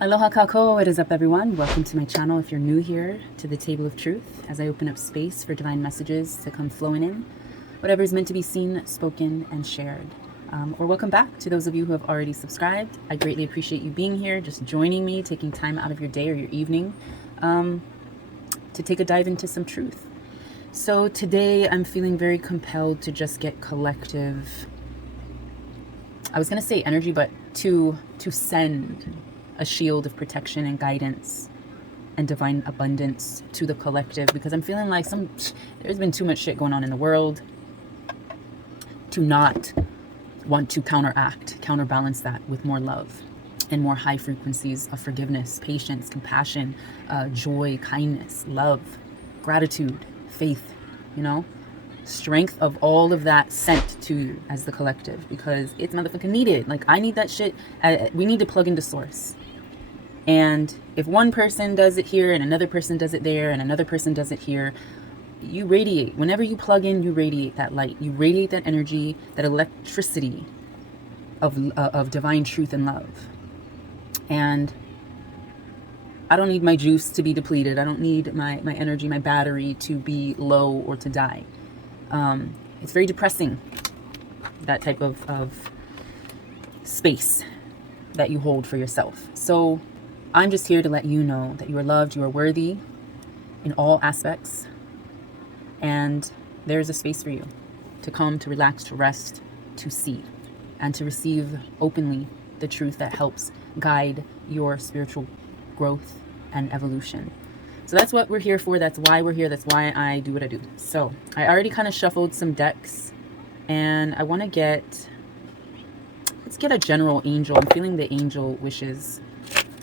Aloha kako, what is up everyone? Welcome to my channel if you're new here to the Table of Truth as I open up space for divine messages to come flowing in. Whatever is meant to be seen, spoken, and shared. Or welcome back to those of you who have already subscribed. I greatly appreciate you being here, just joining me, taking time out of your day or your evening to take a dive into some truth. So today I'm feeling very compelled to just get collective, I was going to say energy, but to send a shield of protection and guidance and divine abundance to the collective, because I'm feeling like there's been too much shit going on in the world to not want to counterbalance that with more love and more high frequencies of forgiveness, patience, compassion, joy, kindness, love, gratitude, faith, strength of all of that sent to you as the collective, because it's motherfucking needed. Like, I need that shit. We need to plug into source. And if one person does it here and another person does it there and another person does it here, you radiate. Whenever you plug in, you radiate that light. You radiate that energy, that electricity of divine truth and love. And I don't need my juice to be depleted. I don't need my energy, my battery to be low or to die. It's very depressing, that type of space that you hold for yourself. So I'm just here to let you know that you are loved, you are worthy in all aspects, and there is a space for you to come, to relax, to rest, to see, and to receive openly the truth that helps guide your spiritual growth and evolution. So that's what we're here for. That's why we're here. That's why I do what I do. So I already kind of shuffled some decks, and I want to let's get a general angel. I'm feeling the angel wishes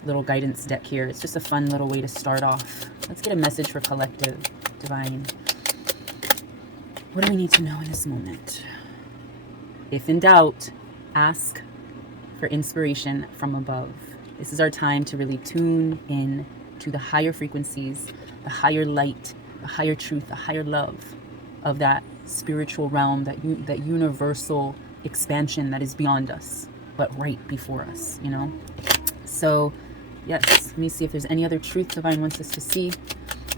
little guidance deck here. It's just a fun little way to start off. Let's get a message for collective, divine. What do we need to know in this moment? If in doubt, ask for inspiration from above. This is our time to really tune in to the higher frequencies, the higher light, the higher truth, the higher love of that spiritual realm, that universal expansion that is beyond us, but right before us, So yes, let me see if there's any other truth divine wants us to see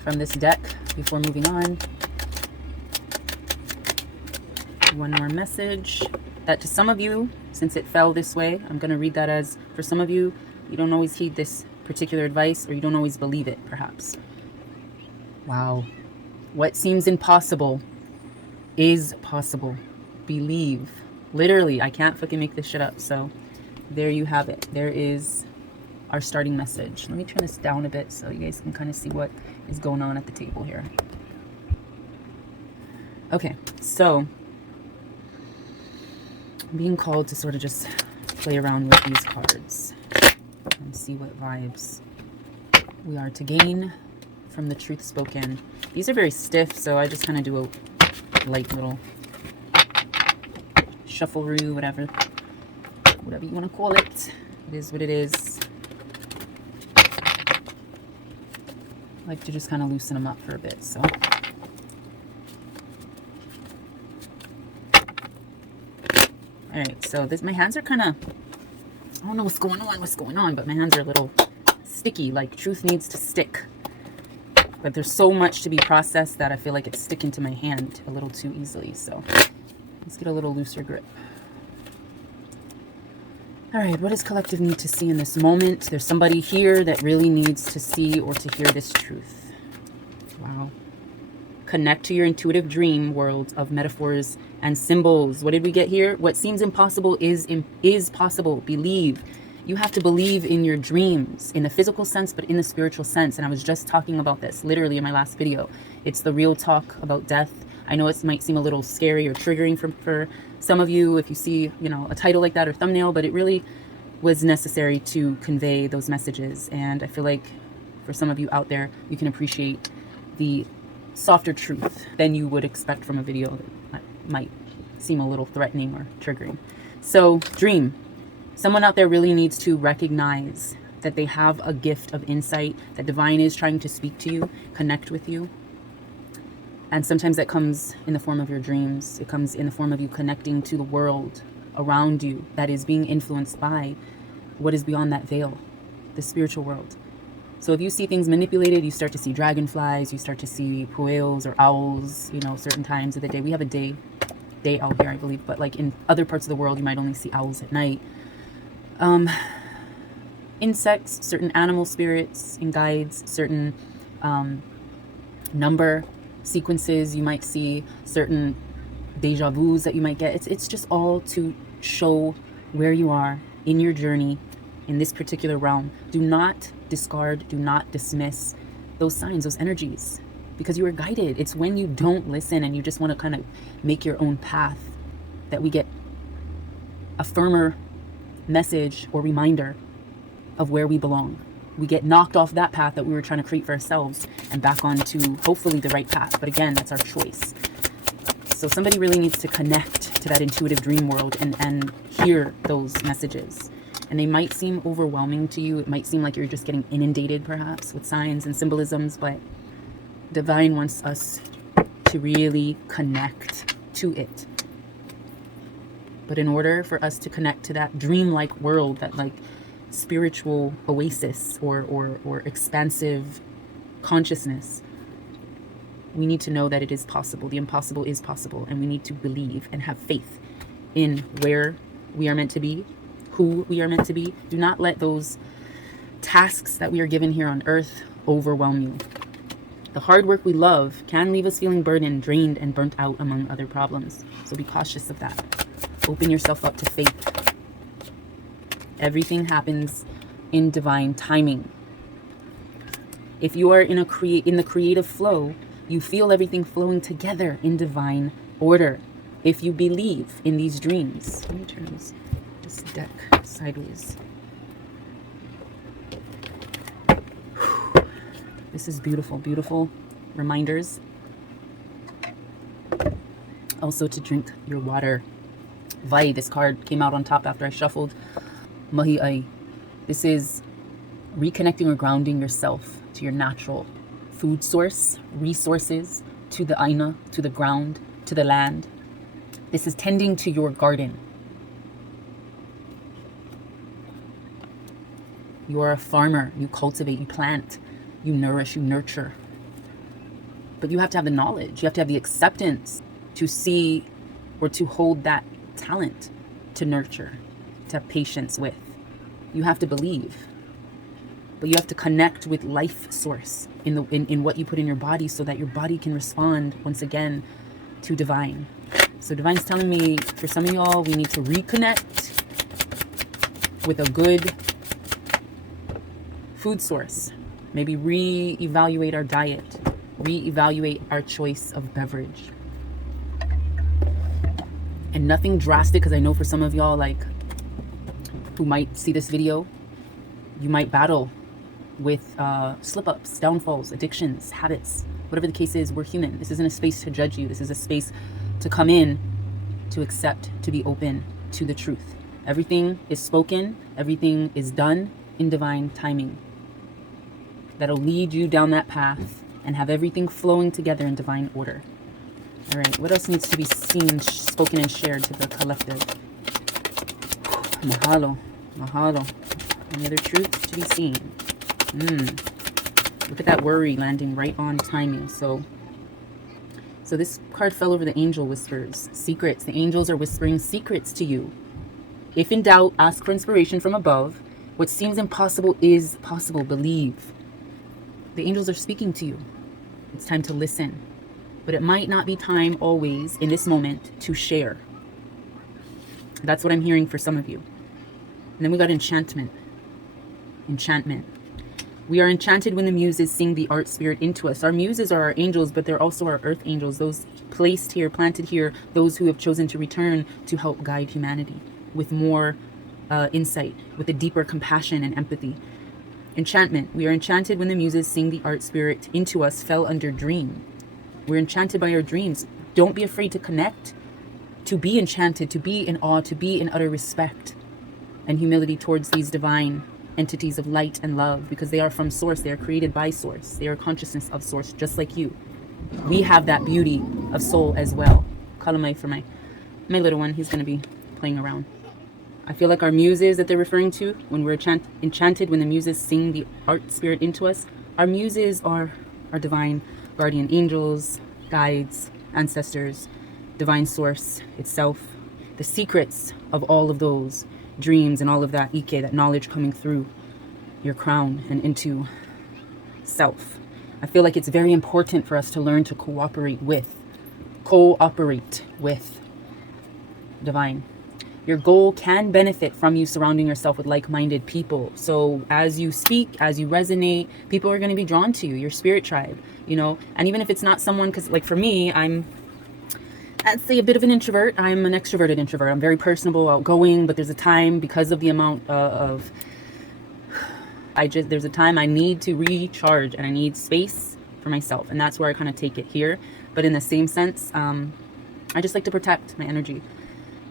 from this deck before moving on. One more message that to some of you, since it fell this way, I'm going to read that as, for some of you, you don't always heed this particular advice, or you don't always believe it, perhaps. Wow. What seems impossible is possible. Believe. Literally, I can't fucking make this shit up. So there you have it. There is our starting message. Let me turn this down a bit so you guys can kind of see what is going on at the table here. Okay, so I'm being called to sort of just play around with these cards and see what vibes we are to gain from the truth spoken. These are very stiff, so I just kind of do a light little shuffle-roo, whatever you want to call it. It is what it is. I like to just kind of loosen them up for a bit, so. All right, so my hands are kind of, I don't know what's going on, but my hands are a little sticky, like truth needs to stick. But there's so much to be processed that I feel like it's sticking to my hand a little too easily. So let's get a little looser grip. All right, what does collective need to see in this moment? There's somebody here that really needs to see or to hear this truth. Wow. Connect to your intuitive dream world of metaphors and symbols. What did we get here? What seems impossible is possible. Believe. You have to believe in your dreams, in the physical sense, but in the spiritual sense. And I was just talking about this literally in my last video. It's the real talk about death. I know it might seem a little scary or triggering for some of you if you see, a title like that or thumbnail, but it really was necessary to convey those messages. And I feel like for some of you out there, you can appreciate the softer truth than you would expect from a video that might seem a little threatening or triggering. So, dream. Someone out there really needs to recognize that they have a gift of insight, that divine is trying to speak to you, connect with you. And sometimes that comes in the form of your dreams. It comes in the form of you connecting to the world around you that is being influenced by what is beyond that veil. the spiritual world. So if you see things manipulated, you start to see dragonflies, you start to see pueos or owls, you know, certain times of the day. We have a day out here, I believe, but like in other parts of the world, you might only see owls at night. Insects, certain animal spirits and guides, certain number sequences, you might see certain deja vus that you might get. It's just all to show where you are in your journey in this particular realm. Do not discard, do not dismiss those signs, those energies, because you are guided. It's when you don't listen and you just want to kind of make your own path that we get a firmer message or reminder of where we belong. We get knocked off that path that we were trying to create for ourselves and back onto hopefully the right path. But again, that's our choice. So somebody really needs to connect to that intuitive dream world and hear those messages. And they might seem overwhelming to you. It might seem like you're just getting inundated perhaps with signs and symbolisms, but divine wants us to really connect to it. But in order for us to connect to that dreamlike world, that like spiritual oasis or expansive consciousness, we need to know that it is possible. The impossible is possible, and we need to believe and have faith in where we are meant to be, who we are meant to be. Do not let those tasks that we are given here on earth overwhelm you. The hard work we love can leave us feeling burdened, drained, and burnt out, among other problems. So be cautious of that. Open yourself up to faith. Everything happens in divine timing. If you are in the creative flow, you feel everything flowing together in divine order. If you believe in these dreams, let me turn this deck sideways. This is beautiful, beautiful reminders. Also to drink your water. Vai, this card came out on top after I shuffled. Mahi'ai. This is reconnecting or grounding yourself to your natural food source, resources, to the aina, to the ground, to the land. This is tending to your garden. You are a farmer. You cultivate, you plant, you nourish, you nurture. But you have to have the knowledge. You have to have the acceptance to see or to hold that talent to nurture, to have patience with. You have to believe. But you have to connect with life source in what you put in your body so that your body can respond once again to divine. So divine's telling me, for some of y'all, we need to reconnect with a good food source. Maybe reevaluate our diet, reevaluate our choice of beverage. And nothing drastic, because I know for some of y'all, like, who might see this video, you might battle with slip-ups, downfalls, addictions, habits. Whatever the case is, we're human. This isn't a space to judge you. This is a space to come in, to accept, to be open to the truth. Everything is spoken, everything is done in divine timing. That'll lead you down that path and have everything flowing together in divine order. All right, what else needs to be seen, spoken, and shared to the collective? Mahalo, mahalo. Any other truth to be seen? Look at that worry landing right on timing. So this card fell over the angel whispers. Secrets. The angels are whispering secrets to you. If in doubt, ask for inspiration from above. What seems impossible is possible. Believe. The angels are speaking to you. It's time to listen. But it might not be time always in this moment to share. That's what I'm hearing for some of you. And then we got enchantment. Enchantment. We are enchanted when the muses sing the art spirit into us. Our muses are our angels, but they're also our earth angels. Those placed here, planted here, those who have chosen to return to help guide humanity with more insight, with a deeper compassion and empathy. Enchantment. We are enchanted when the muses sing the art spirit into us, fell under dream. We're enchanted by our dreams. Don't be afraid to connect, to be enchanted, to be in awe, to be in utter respect and humility towards these divine entities of light and love, because they are from source. They are created by source. They are consciousness of source, just like you. We have that beauty of soul as well. Kalamai for my little one. He's going to be playing around. I feel like our muses that they're referring to, when we're enchanted, when the muses sing the art spirit into us, our muses are our divine guardian angels, guides, ancestors, divine source itself, the secrets of all of those dreams and all of that Ike, that knowledge coming through your crown and into self. I feel like it's very important for us to learn to cooperate with divine. Your goal can benefit from you surrounding yourself with like-minded people. So as you speak, as you resonate, people are going to be drawn to you, your spirit tribe, you know. And even if it's not someone, because like for me, I'd say a bit of an introvert. I'm an extroverted introvert. I'm very personable, outgoing, but there's a time, because of the amount there's a time I need to recharge and I need space for myself. And that's where I kind of take it here. But in the same sense, I just like to protect my energy.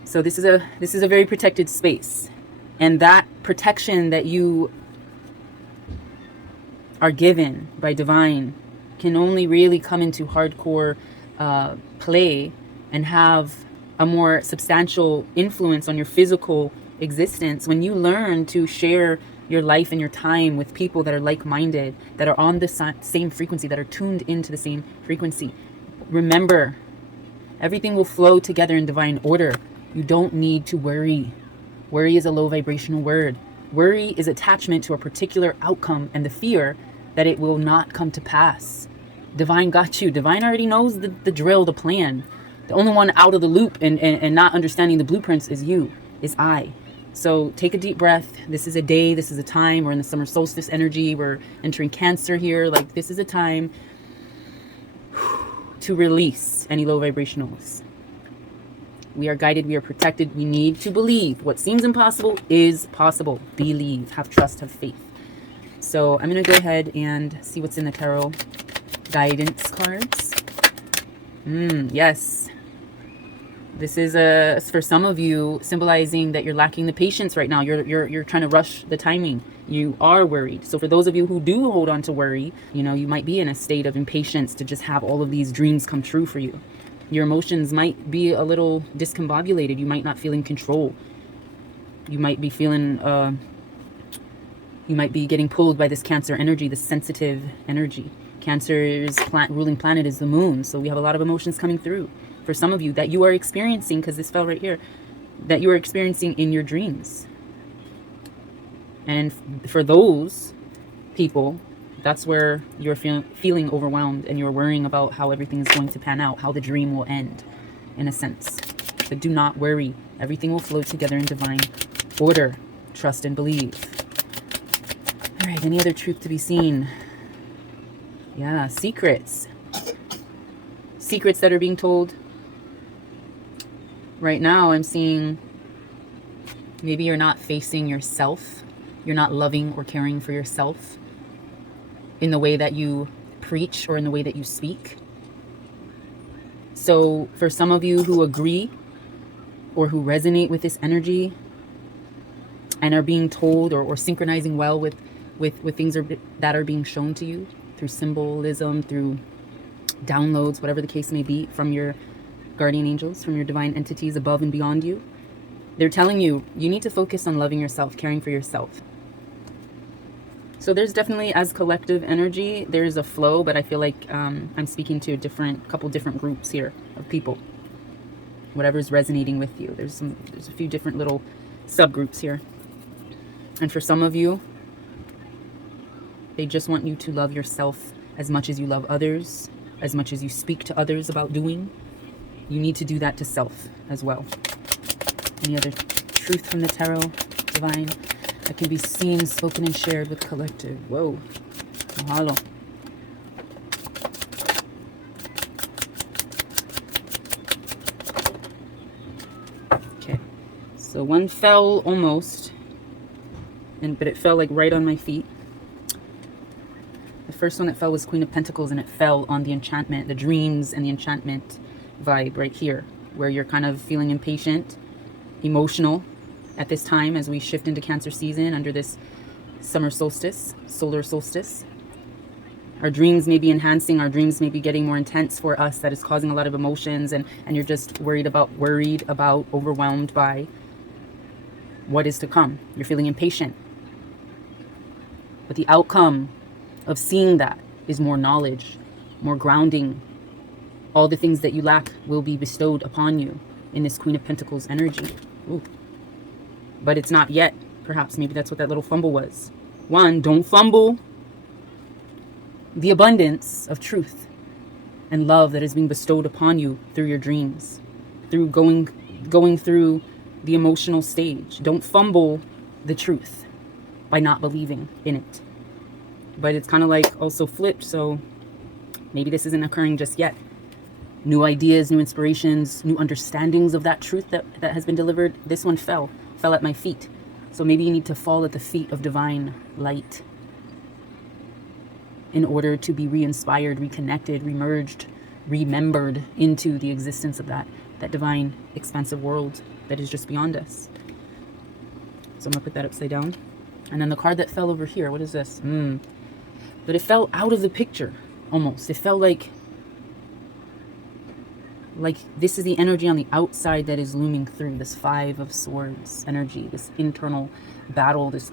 So this is a very protected space. And that protection that you are given by divine can only really come into hardcore play and have a more substantial influence on your physical existence when you learn to share your life and your time with people that are like-minded, that are on the same frequency, that are tuned into the same frequency. Remember, everything will flow together in divine order. You don't need to worry. Worry is a low vibrational word. Worry is attachment to a particular outcome and the fear that it will not come to pass. Divine got you. Divine already knows the drill, the plan. The only one out of the loop and not understanding the blueprints is you, is I. So take a deep breath. This is a day, this is a time. We're in the summer solstice energy. We're entering Cancer here. Like, this is a time to release any low vibrationals. We are guided, we are protected. We need to believe. What seems impossible is possible. Believe, have trust, have faith. So I'm going to go ahead and see what's in the tarot guidance cards. Yes. This is for some of you symbolizing that you're lacking the patience right now. You're trying to rush the timing. You are worried. So for those of you who do hold on to worry, you know, you might be in a state of impatience to just have all of these dreams come true for you. Your emotions might be a little discombobulated. You might not feel in control. You might be feeling, you might be getting pulled by this Cancer energy, this sensitive energy. Cancer's ruling planet is the moon. So we have a lot of emotions coming through. For some of you that you are experiencing, because this fell right here, that you are experiencing in your dreams. And for those people, that's where you're feeling overwhelmed and you're worrying about how everything is going to pan out, how the dream will end, in a sense. But do not worry. Everything will flow together in divine order. Trust and believe. All right, any other truth to be seen? Yeah, secrets. Secrets that are being told. Right now, I'm seeing maybe you're not facing yourself. You're not loving or caring for yourself in the way that you preach or in the way that you speak. So for some of you who agree or who resonate with this energy and are being told or synchronizing well with things that are being shown to you through symbolism, through downloads, whatever the case may be, from your guardian angels, from your divine entities above and beyond you, they're telling you, you need to focus on loving yourself, caring for yourself. So there's definitely, as collective energy, there's a flow, but I feel like I'm speaking to a couple different groups here of people. Whatever's resonating with you. There's a few different little subgroups here. And for some of you, they just want you to love yourself as much as you love others, as much as you speak to others about doing. You need to do that to self as well. Any other truth from the tarot, divine, that can be seen, spoken, and shared with collective? Whoa. Mahalo. Okay. So one fell almost, but it fell like right on my feet. The first one that fell was Queen of Pentacles, and it fell on the enchantment, the dreams and the enchantment vibe right here, where you're kind of feeling impatient, emotional at this time as we shift into Cancer season under this summer solstice, solar solstice. Our dreams may be enhancing, our dreams may be getting more intense for us. That is causing a lot of emotions, and you're just worried about, overwhelmed by what is to come. You're feeling impatient. But the outcome of seeing that is more knowledge, more grounding. All the things that you lack will be bestowed upon you in this Queen of Pentacles energy. Ooh. But it's not yet. Perhaps maybe that's what that little fumble was. One, don't fumble the abundance of truth and love that is being bestowed upon you through your dreams, through going through the emotional stage. Don't fumble the truth by not believing in it. But it's kind of like also flipped, so maybe this isn't occurring just yet. New ideas, new inspirations, new understandings of that truth that has been delivered. This one fell at my feet. So maybe you need to fall at the feet of divine light in order to be re-inspired, reconnected, remerged, remembered into the existence of that divine, expansive world that is just beyond us. So I'm gonna put that upside down. And then the card that fell over here, what is this? But it fell out of the picture, almost. It felt like this is the energy on the outside that is looming through, this Five of Swords energy, this internal battle, this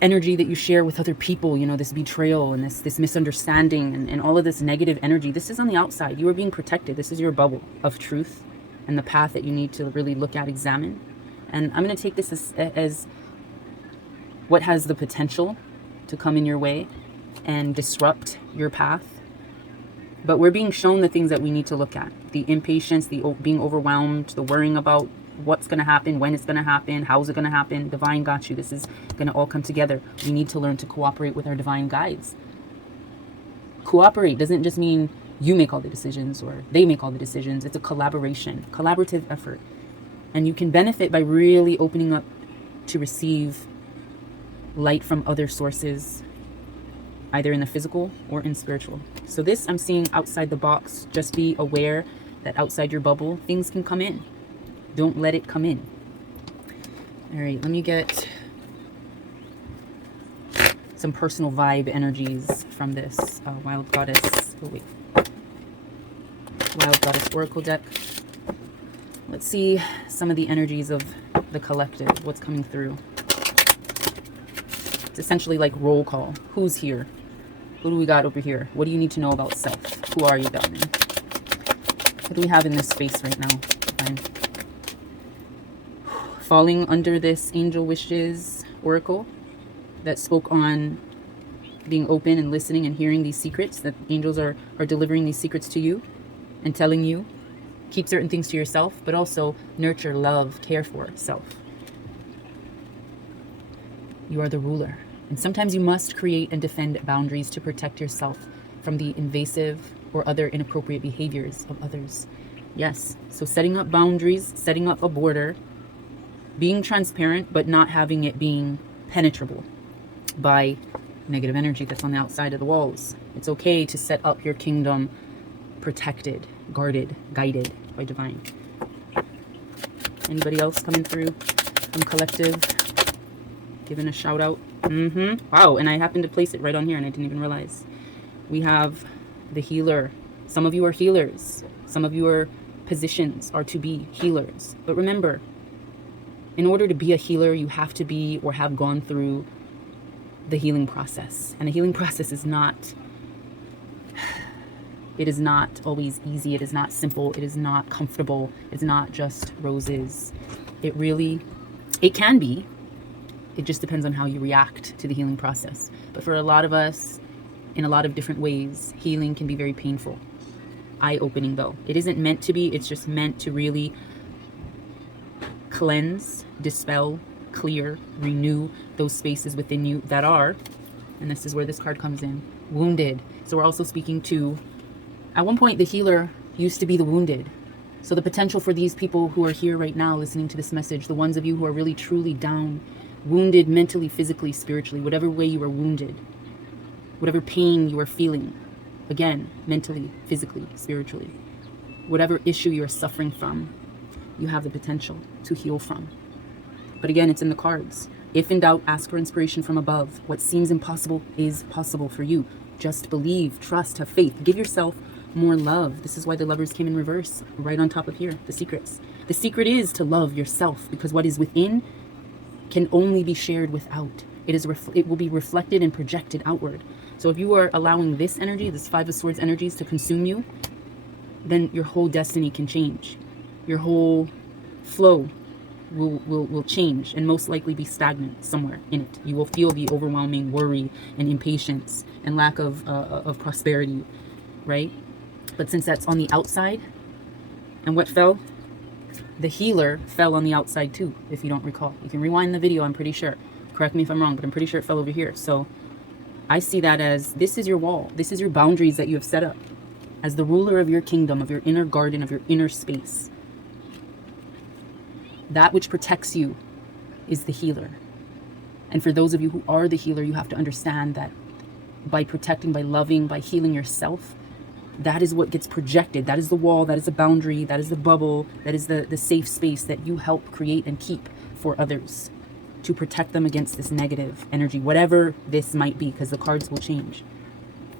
energy that you share with other people, you know, this betrayal and this misunderstanding and all of this negative energy. This is on the outside. You are being protected. This is your bubble of truth and the path that you need to really look at, examine. And I'm going to take this as what has the potential to come in your way and disrupt your path. But we're being shown the things that we need to look at. The impatience, the being overwhelmed, the worrying about what's going to happen, when it's going to happen, how's it going to happen. Divine got you. This is going to all come together. We need to learn to cooperate with our divine guides. Cooperate doesn't just mean you make all the decisions or they make all the decisions. It's a collaboration, collaborative effort. And you can benefit by really opening up to receive light from other sources, either in the physical or in spiritual. So this I'm seeing outside the box. Just be aware that outside your bubble, things can come in. Don't let it come in. All right, let me get some personal vibe energies from this Wild Goddess. Oh, wait. Wild Goddess Oracle deck. Let's see some of the energies of the collective. What's coming through? It's essentially like roll call. Who's here? Who do we got over here? What do you need to know about self? Who are you, darling? What do we have in this space right now? Fine. Falling under this Angel Wishes Oracle that spoke on being open and listening and hearing these secrets, that angels are delivering these secrets to you and telling you, keep certain things to yourself, but also nurture, love, care for self. You are the ruler. And sometimes you must create and defend boundaries to protect yourself from the invasive or other inappropriate behaviors of others. Yes, so setting up boundaries, setting up a border, being transparent, but not having it being penetrable by negative energy that's on the outside of the walls. It's okay to set up your kingdom protected, guarded, guided by divine. Anybody else coming through from collective? Giving a shout out. Wow, and I happened to place it right on here and I didn't even realize. We have the healer. Some of you are healers. Some of your positions are to be healers. But remember, in order to be a healer, you have to be or have gone through the healing process. And the healing process is not, it is not always easy. It is not simple. It is not comfortable. It's not just roses. It can be. It just depends on how you react to the healing process. But for a lot of us, in a lot of different ways, healing can be very painful. Eye-opening though. It isn't meant to be. It's just meant to really cleanse, dispel, clear, renew those spaces within you that are, and this is where this card comes in, wounded. So we're also speaking to, at one point the healer used to be the wounded. So the potential for these people who are here right now listening to this message, the ones of you who are really truly down, wounded mentally, physically, spiritually, whatever way you are wounded, whatever pain you are feeling, again, mentally, physically, spiritually, whatever issue you're suffering from, you have the potential to heal from. But again, it's in the cards. If in doubt, ask for inspiration from above. What seems impossible is possible for you. Just believe, trust, have faith. Give yourself more love. This is why the Lovers came in reverse right on top of here, the secrets. The secret is to love yourself, because what is within can only be shared without. It will be reflected and projected outward. So if you are allowing this energy, this Five of Swords energies, to consume you, then your whole destiny can change. Your whole flow will change and most likely be stagnant somewhere in it. You will feel the overwhelming worry and impatience and lack of prosperity, right? But since that's on the outside, and what fell? The healer fell on the outside too, if you don't recall. You can rewind the video, I'm pretty sure. Correct me if I'm wrong, but I'm pretty sure it fell over here. So I see that as, this is your wall. This is your boundaries that you have set up as the ruler of your kingdom, of your inner garden, of your inner space. That which protects you is the healer. And for those of you who are the healer, you have to understand that by protecting, by loving, by healing yourself, that is what gets projected. That is the wall, that is the boundary, that is the bubble, that is the safe space that you help create and keep for others, to protect them against this negative energy, whatever this might be, because the cards will change.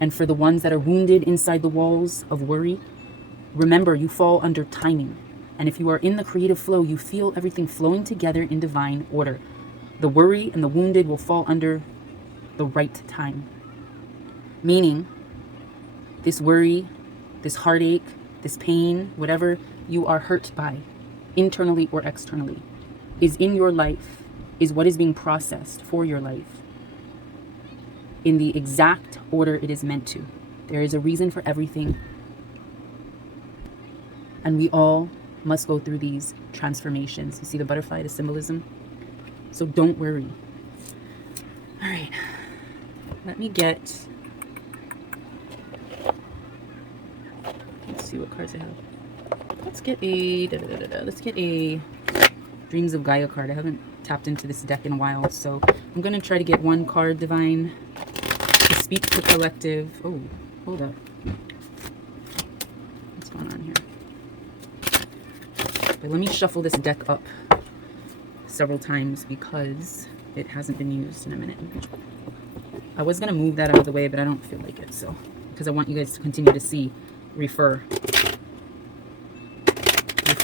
And for the ones that are wounded inside the walls of worry, remember, you fall under timing. And if you are in the creative flow, you feel everything flowing together in divine order. The worry and the wounded will fall under the right time. Meaning, this worry, this heartache, this pain, whatever you are hurt by, internally or externally, is in your life, is what is being processed for your life in the exact order it is meant to. There is a reason for everything. And we all must go through these transformations. You see the butterfly, the symbolism? So don't worry. All right. Let me get... Let's see what cards I have. Let's get a... Let's get a Dreams of Gaia card. I haven't tapped into this deck in a while, so I'm going to try to get one card, Divine, to speak to collective. Oh, hold up. What's going on here? But let me shuffle this deck up several times because it hasn't been used in a minute. I was going to move that out of the way, but I don't feel like it, so, because I want you guys to continue to see, refer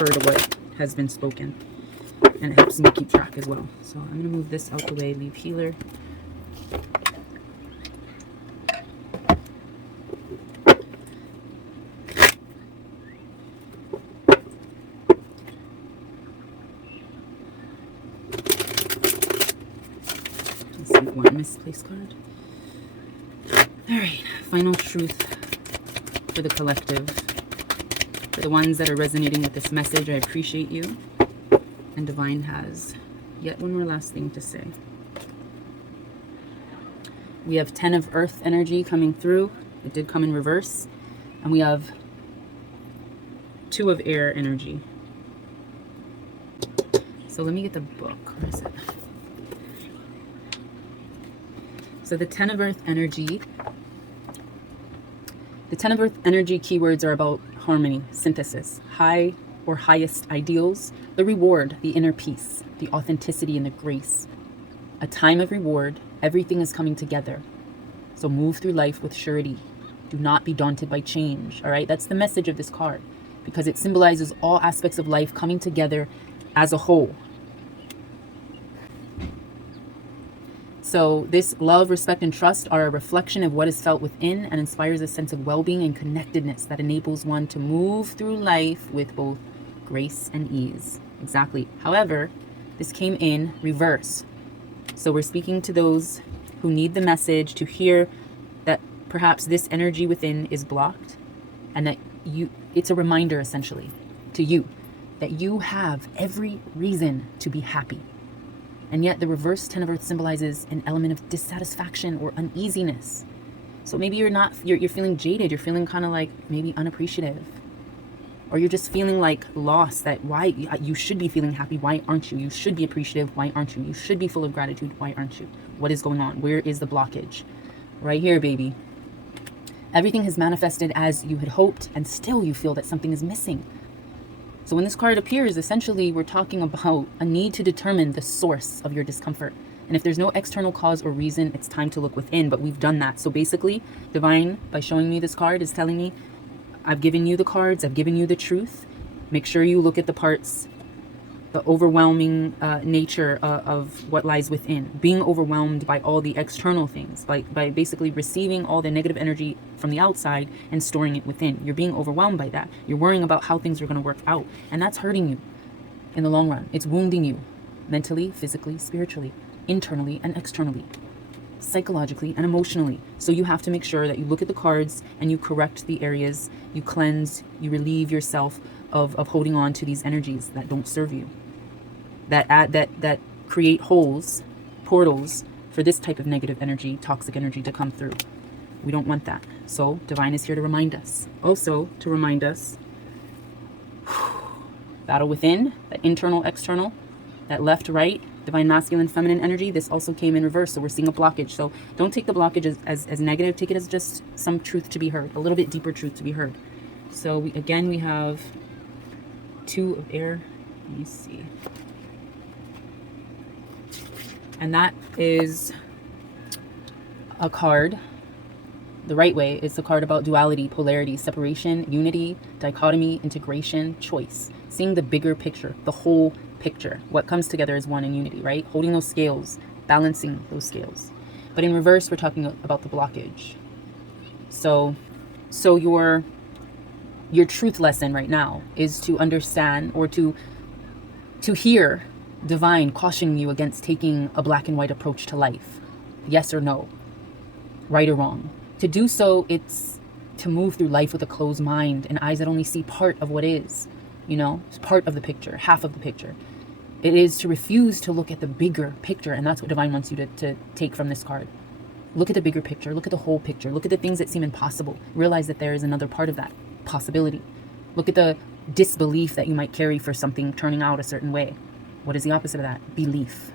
to what has been spoken. And it helps me keep track as well. So I'm going to move this out the way, leave healer. Let's see, one misplaced card. Alright, final truth for the collective. For the ones that are resonating with this message, I appreciate you. And Divine has yet one more last thing to say. We have 10 of Earth energy coming through. It did come in reverse. And we have 2 of Air energy. So let me get the book. Where is it? So the 10 of Earth energy. The 10 of Earth energy keywords are about harmony, synthesis, high or highest ideals, the reward, the inner peace, the authenticity and the grace. A time of reward, everything is coming together. So move through life with surety. Do not be daunted by change, all right? That's the message of this card, because it symbolizes all aspects of life coming together as a whole. So this love, respect, and trust are a reflection of what is felt within and inspires a sense of well-being and connectedness that enables one to move through life with both grace and ease. Exactly. However, this came in reverse. So we're speaking to those who need the message to hear that perhaps this energy within is blocked, and that it's a reminder essentially to you that you have every reason to be happy. And yet the reverse 10 of Earth symbolizes an element of dissatisfaction or uneasiness. So maybe you're feeling jaded, you're feeling kind of like maybe unappreciative. Or you're just feeling like lost, that why you should be feeling happy, why aren't you? You should be appreciative, why aren't you? You should be full of gratitude, why aren't you? What is going on? Where is the blockage? Right here, baby. Everything has manifested as you had hoped, and still you feel that something is missing. So when this card appears, essentially we're talking about a need to determine the source of your discomfort. And if there's no external cause or reason, it's time to look within, but we've done that. So basically, Divine, by showing me this card, is telling me, I've given you the cards. I've given you the truth. Make sure you look at the parts, the overwhelming nature of what lies within. Being overwhelmed by all the external things, by basically receiving all the negative energy from the outside and storing it within. You're being overwhelmed by that. You're worrying about how things are going to work out. And that's hurting you in the long run. It's wounding you mentally, physically, spiritually, internally and externally, psychologically and emotionally. So you have to make sure that you look at the cards and you correct the areas, you cleanse, you relieve yourself of holding on to these energies that don't serve you, that create holes, portals for this type of negative energy, toxic energy to come through. We don't want that. So Divine is here to remind us. Also to remind us, battle within, that internal, external, that left, right, divine masculine, feminine energy. This also came in reverse, so we're seeing a blockage. So don't take the blockage as negative. Take it as just some truth to be heard, a little bit deeper truth to be heard. So we have 2 of air. Let me see. And that is a card. The right way is a card about duality, polarity, separation, unity, dichotomy, integration, choice. Seeing the bigger picture, the whole picture. What comes together is one in unity, right? Holding those scales, balancing those scales. But in reverse, we're talking about the blockage. So your truth lesson right now is to understand, or to hear Divine cautioning you against taking a black and white approach to life. Yes or no, right or wrong. To do so, it's to move through life with a closed mind and eyes that only see part of what is, it's part of the picture, half of the picture. It is to refuse to look at the bigger picture, and that's what Divine wants you to take from this card. Look at the bigger picture, look at the whole picture, look at the things that seem impossible. Realize that there is another part of that possibility. Look at the disbelief that you might carry for something turning out a certain way. What is the opposite of that? Belief.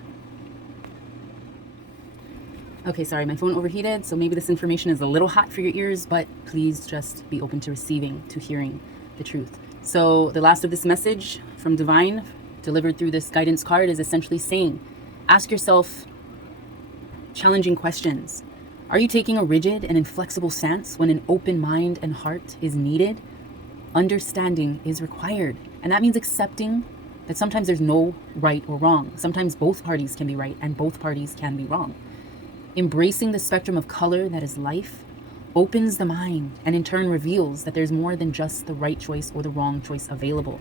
Okay, sorry, my phone overheated, so maybe this information is a little hot for your ears, but please just be open to receiving, to hearing the truth. So the last of this message from Divine, delivered through this guidance card, is essentially saying, ask yourself challenging questions. Are you taking a rigid and inflexible stance when an open mind and heart is needed? Understanding is required, and that means accepting that sometimes there's no right or wrong. Sometimes both parties can be right and both parties can be wrong. Embracing the spectrum of color that is life opens the mind and in turn reveals that there's more than just the right choice or the wrong choice available.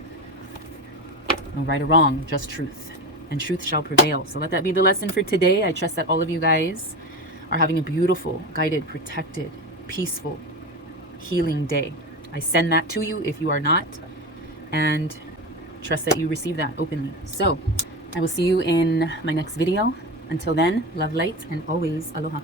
No right or wrong, just truth. And truth shall prevail. So let that be the lesson for today. I trust that all of you guys are having a beautiful, guided, protected, peaceful, healing day. I send that to you if you are not. And trust that you receive that openly. So I will see you in my next video. Until then, love, light, and always aloha.